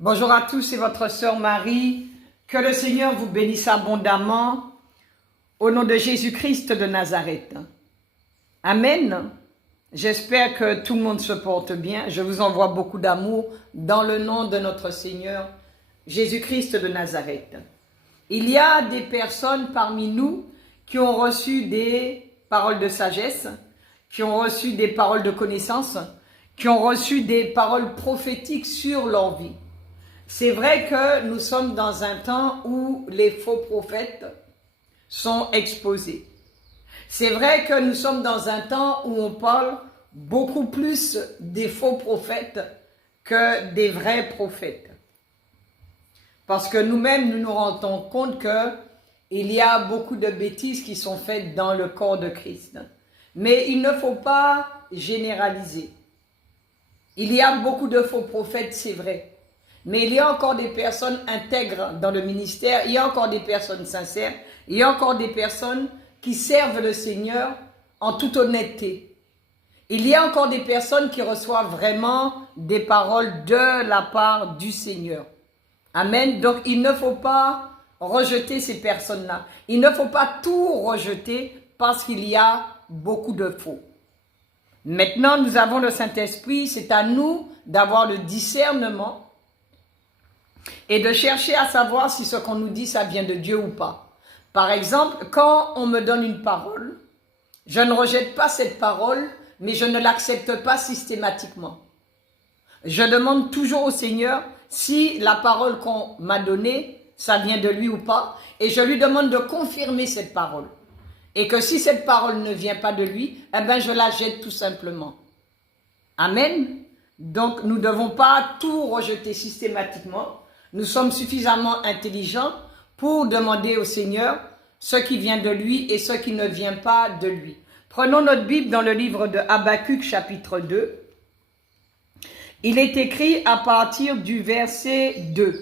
Bonjour à tous, c'est votre sœur Marie. Que le Seigneur vous bénisse abondamment au nom de Jésus-Christ de Nazareth. Amen. J'espère que tout le monde se porte bien. Je vous envoie beaucoup d'amour dans le nom de notre Seigneur Jésus-Christ de Nazareth. Il y a des personnes parmi nous qui ont reçu des paroles de sagesse, qui ont reçu des paroles de connaissance, qui ont reçu des paroles prophétiques sur leur vie. C'est vrai que nous sommes dans un temps où les faux prophètes sont exposés. C'est vrai que nous sommes dans un temps où on parle beaucoup plus des faux prophètes que des vrais prophètes. Parce que nous-mêmes, nous nous rendons compte qu'il y a beaucoup de bêtises qui sont faites dans le corps de Christ. Mais il ne faut pas généraliser. Il y a beaucoup de faux prophètes, c'est vrai. Mais il y a encore des personnes intègres dans le ministère, il y a encore des personnes sincères, il y a encore des personnes qui servent le Seigneur en toute honnêteté. Il y a encore des personnes qui reçoivent vraiment des paroles de la part du Seigneur. Amen. Donc il ne faut pas rejeter ces personnes-là. Il ne faut pas tout rejeter parce qu'il y a beaucoup de faux. Maintenant, nous avons le Saint-Esprit, c'est à nous d'avoir le discernement et de chercher à savoir si ce qu'on nous dit, ça vient de Dieu ou pas. Par exemple, quand on me donne une parole, je ne rejette pas cette parole, mais je ne l'accepte pas systématiquement. Je demande toujours au Seigneur si la parole qu'on m'a donnée, ça vient de lui ou pas, et je lui demande de confirmer cette parole. Et que si cette parole ne vient pas de lui, eh bien je la jette tout simplement. Amen. Donc nous ne devons pas tout rejeter systématiquement. Nous sommes suffisamment intelligents pour demander au Seigneur ce qui vient de lui et ce qui ne vient pas de lui. Prenons notre Bible dans le livre de Habacuc chapitre 2. Il est écrit à partir du verset 2.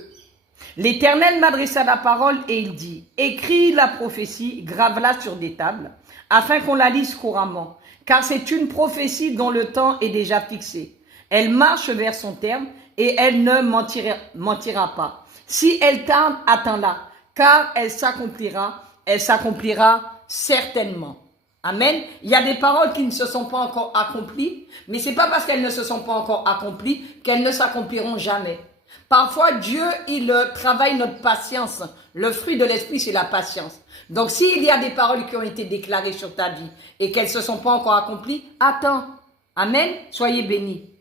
L'Éternel m'adressa la parole et il dit, écris la prophétie, grave-la sur des tables, afin qu'on la lise couramment, car c'est une prophétie dont le temps est déjà fixé. Elle marche vers son terme et elle ne mentira pas. Si elle tarde, attends-la, car elle s'accomplira certainement. Amen. Il y a des paroles qui ne se sont pas encore accomplies, mais c'est pas parce qu'elles ne se sont pas encore accomplies qu'elles ne s'accompliront jamais. Parfois, Dieu, il travaille notre patience. Le fruit de l'esprit, c'est la patience. Donc, s'il y a des paroles qui ont été déclarées sur ta vie et qu'elles ne se sont pas encore accomplies, attends. Amen. Soyez bénis.